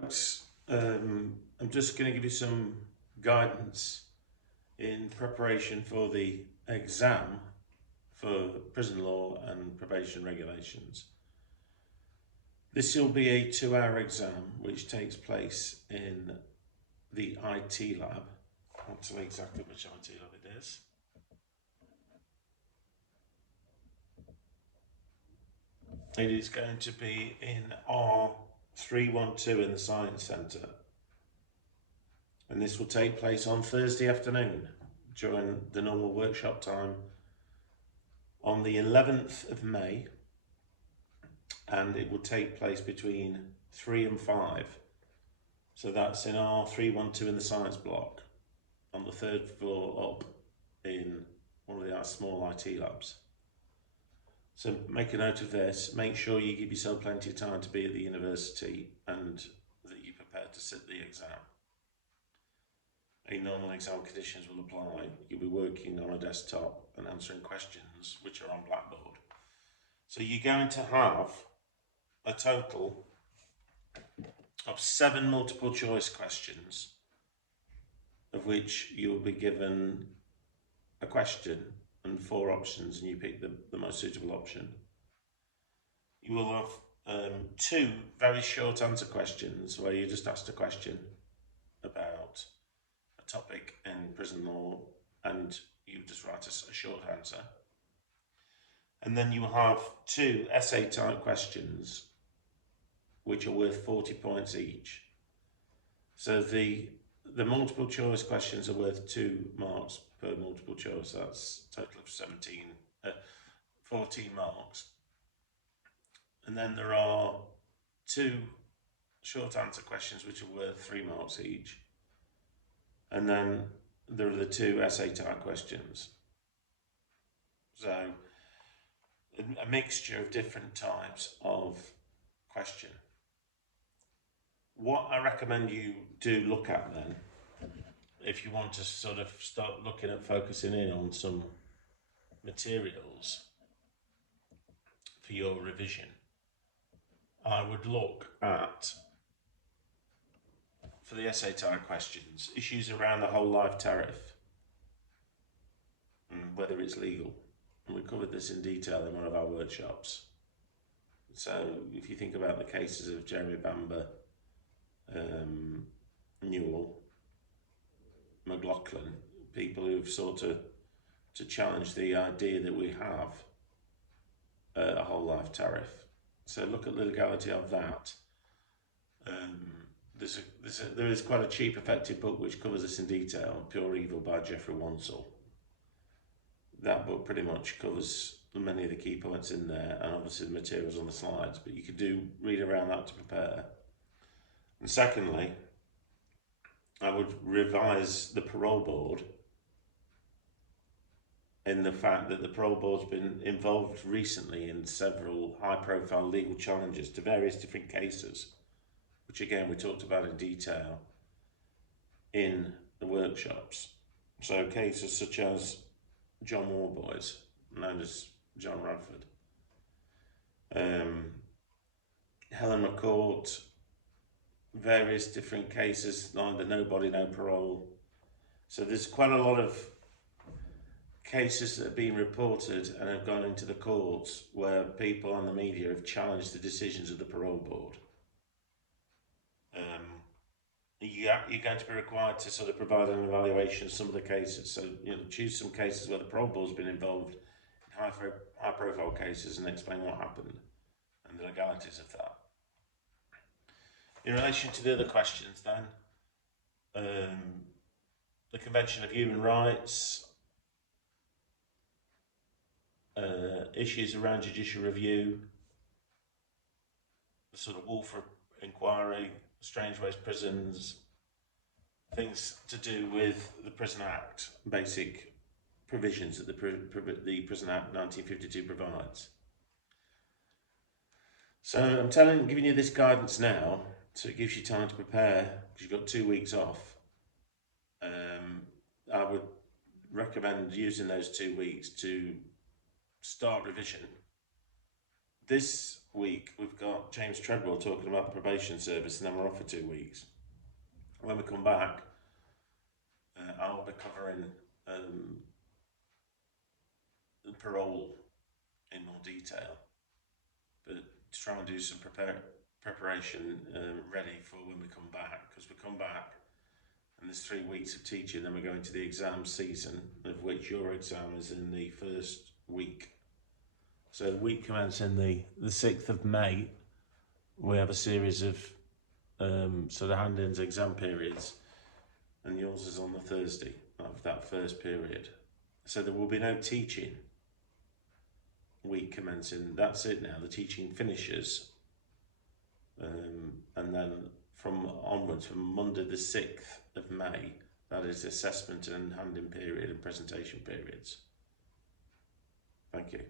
folks, I'm just going to give you some guidance in preparation for the exam for prison law and probation regulations. This will be a 2-hour exam which takes place in the IT lab. I'll tell you exactly which IT lab it is. It is going to be in R312 in the Science Centre. And this will take place on Thursday afternoon during the normal workshop time on the 11th of May, and it will take place between 3 and 5. So that's in R312 in the science block on the 3rd floor up in one of the small IT labs. So make a note of this, make sure you give yourself plenty of time to be at the university and that you're prepared to sit the exam. Any normal exam conditions will apply. You'll be working on a desktop and answering questions which are on Blackboard. So you're going to have a total of 7 multiple choice questions, of which you will be given a question and 4 options, and you pick the most suitable option. You will have 2 very short answer questions where you just asked a question about a topic in prison law and you just write a short answer. And then you will have 2 essay type questions which are worth 40 points each. So the multiple choice questions are worth 2 marks per multiple choice. That's a total of 14 marks. And then there are 2 short answer questions which are worth 3 marks each. And then there are the 2 essay type questions. So a mixture of different types of question. What I recommend you do look at then, if you want to sort of start looking at focusing in on some materials for your revision, I would look at, for the essay type questions, issues around the whole life tariff and whether it's legal. And we covered this in detail in one of our workshops. So if you think about the cases of Jeremy Bamber, Newell, McLaughlin, people who've sought to challenge the idea that we have a whole life tariff. So look at the legality of that. There is quite a cheap, effective book which covers this in detail, Pure Evil by Jeffrey Wansell. That book pretty much covers many of the key points in there, and obviously the materials on the slides, but you could read around that to prepare. And secondly, I would revise the parole board in the fact that the parole board's been involved recently in several high-profile legal challenges to various different cases, which again we talked about in detail in the workshops. So cases such as John Warboys, known as John Radford, Helen McCourt, various different cases like the Nobody No Parole. So there's quite a lot of cases that have been reported and have gone into the courts where people and the media have challenged the decisions of the parole board. You're going to be required to sort of provide an evaluation of some of the cases. So choose some cases where the parole board's been involved in high profile cases and explain what happened and the legalities of that. In relation to the other questions then, the Convention of Human Rights, issues around judicial review, the sort of Wolf inquiry, Strange Ways prisons, things to do with the Prison Act, basic provisions that the Prison Act 1952 provides. So I'm giving you this guidance now, so it gives you time to prepare, because you've got 2 weeks off. I would recommend using those 2 weeks to start revision. This week we've got James Treadwell talking about the probation service, and then we're off for 2 weeks. When we come back, I'll be covering the parole in more detail, but to try and do some preparation ready for when we come back, because we come back and there's 3 weeks of teaching, then we're going to the exam season, of which your exam is in the first week. So the week commencing the 6th of May, we have a series of sort of hand-ins exam periods, and yours is on the Thursday of that first period. So there will be no teaching week commencing. That's it now. The teaching finishes, and then from onwards, from Monday the 6th of May, that is assessment and hand-in period and presentation periods. Thank you.